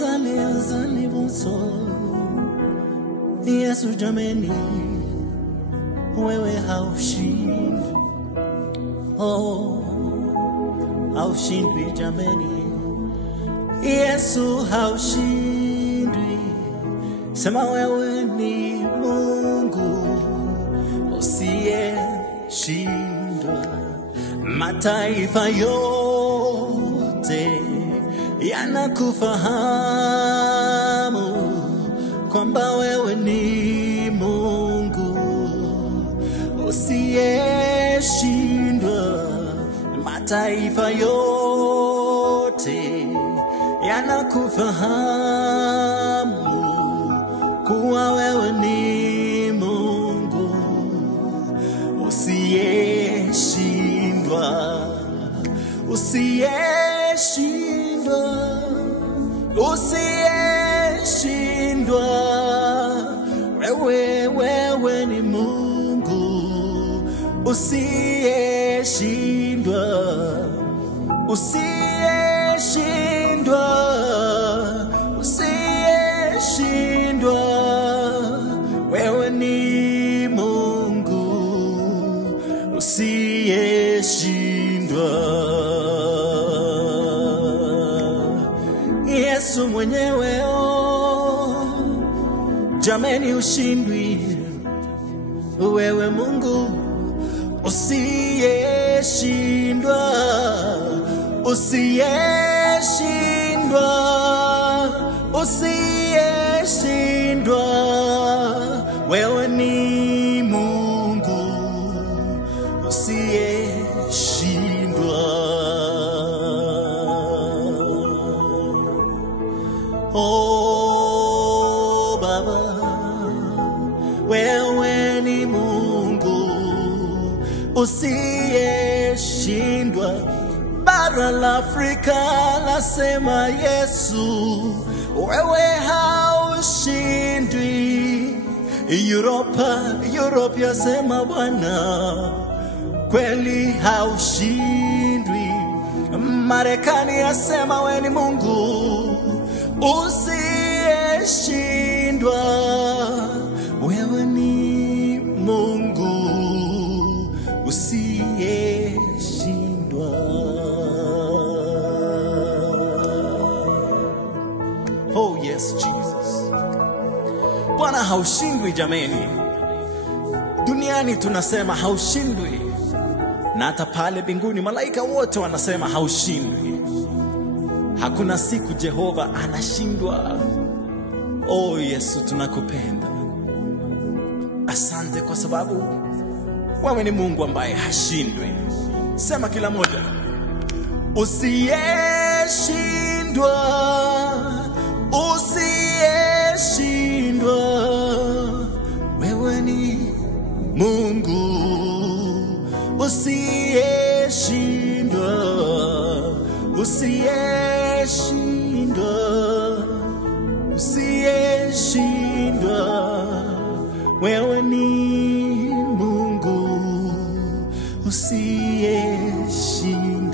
azali buso Yesu jameni wewe haushindwi haushindwi jameni Yesu haushindwi sema wewe ni Mungu usiyeshindwa mataifa yote yanakufahamu kwamba wewe ni Mungu usiyeshindwa mataifa yote yanakufahamu kuwa wewe ni Mungu usiyeshindwa usiyeshindwa wewe ni Mungu usiyeshindwa wewe ni Mungu usiyeshindwa Yesu mwenyewe jameni ushindwi wewe Mungu usiyeshindwa wewe ni Mungu usiyeshindwa Baba wewe ni Mungu usiyeshindwa bara la Afrika lasema Yesu wewe haushindwi Europe yasema Bwana kweli haushindwi Marekani yasema wewe ni Mungu usiyeshindwa wewe ni Mungu usiyeshindwa Oh yes Jesus Bwana haushindwi jameni duniani tunasema haushindwi na hata pale mbinguni malaika wote wanasema haushindwi hakuna siku Jehova anashindwa Oh Yesu tunakupenda asante kwa sababu wewe ni Mungu ambaye hashindwi sema kila moja usiyeshindwa wewe ni Mungu usiyeshindwa wewe ni Mungu usiyeshindwa